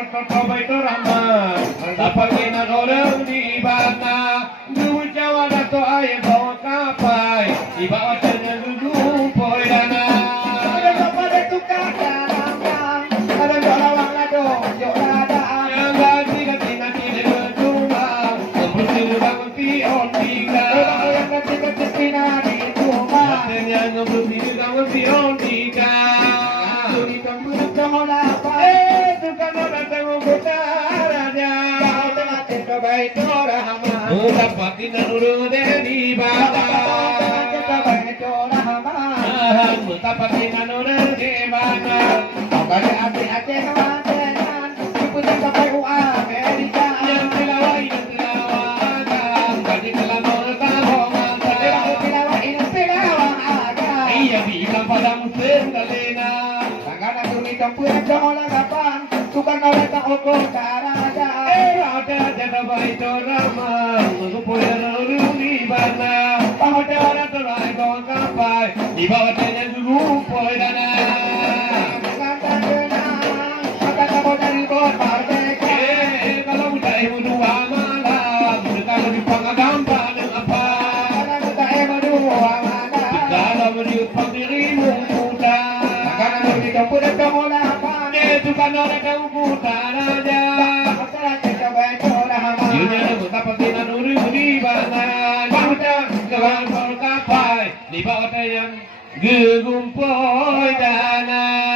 Baik Rama, dapat kita orang di mana? Dulu Jawa dato ayah bawa kapai, di bawah cernya dulu poy dana. Ada apa ada tukang dalang, ada orang lado, jorada. Yang ganti nanti dia cuma, seperti bangun pion tiga. Yang ganti pina di rumah. Katanya ngeberti bangun pion tiga. Suri tembus kehola apa? Tukang datang utaraja. Kau tengah tengah baik orang. Dapatin nurul di bawah. Dapatin nurul di mana? Kali ate kawantenan, iputin sampai Amerika. Yang tilawai gaji kelamor kahongan. Pilawang aga. Iya bilang pada musim galena. Tangan suri tempuran kehola kapan? Tukang oleh tak ukur karaja. Ada jada baik rama, supaya nurul di mana? Ada orang terai kawan kapai, di bawah tanya dulu poy dana. Kalau udah ibu dua malam, kalau di Pangagampan apa? Kalau diupang dirimu muda, itu kan orang kamu muda aja. Yaudah, betapa tidak nuri di mana? Udah, kawan kapai, di bawah yang gegumpoi dana.